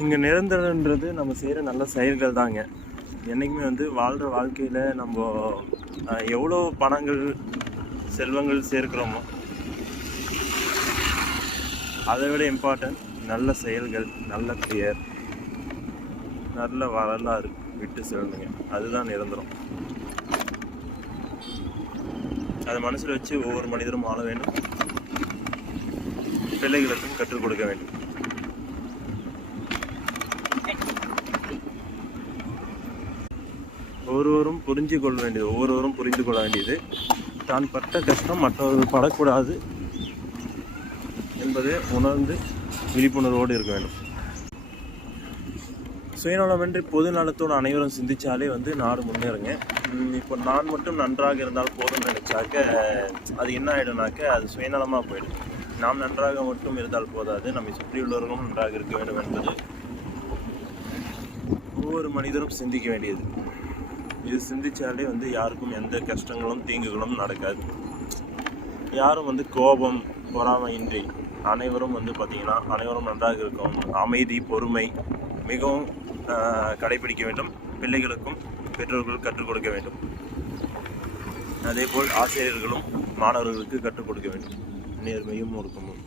இங்கே நிரந்தரன்றது நம்ம செய்கிற நல்ல செயல்கள் தாங்க. என்றைக்குமே வந்து வாழ்கிற வாழ்க்கையில் நம்ம எவ்வளோ பணங்கள் செல்வங்கள் சேர்க்கிறோமோ அதை விட இம்பார்ட்டன்ட் நல்ல செயல்கள், நல்ல பெயர், நல்ல வரலாறு விட்டு செல்லுங்க. அதுதான் நிரந்தரம். அதை மனசில் வச்சு ஒவ்வொரு மனிதரும் வாழ வேண்டும், பிள்ளைகளுக்கும் கற்றுக் கொடுக்க வேண்டும். ஒவ்வொருவரும் புரிந்து கொள்ள வேண்டியது தான் பட்ட கஷ்டம் மற்றவர்கள் படக்கூடாது என்பதை உணர்ந்து விழிப்புணர்வோடு இருக்க வேண்டும். சுயநலமின்றி பொது நலத்தோடு அனைவரும் சிந்தித்தாலே வந்து நாடு முன்னேறுங்க. இப்போ நான் மட்டும் நன்றாக இருந்தால் போதும்னு நினச்சாக்க அது என்ன ஆகிடும்னாக்க அது சுயநலமாக போயிடும். நாம் நன்றாக மட்டும் இருந்தால் போதாது, நம்மை சுற்றியுள்ளவர்களும் நன்றாக இருக்க வேண்டும் என்பது ஒவ்வொரு மனிதரும் சிந்திக்க வேண்டியது. இது சிந்தித்தாலே வந்து யாருக்கும் எந்த கஷ்டங்களும் தீங்குகளும் நடக்காது. யாரும் வந்து கோபம் பொறாமையின்றி அனைவரும் வந்து பார்த்திங்கன்னா அனைவரும் நன்றாக இருக்கும். அமைதி, பொறுமை மிகவும் கடைபிடிக்க வேண்டும். பிள்ளைகளுக்கும் பெற்றோர்கள் கற்றுக் கொடுக்க வேண்டும். அதேபோல் ஆசிரியர்களும் மாணவர்களுக்கு கற்றுக் கொடுக்க வேண்டும். நேர்மையும் ஒழுக்கமும்.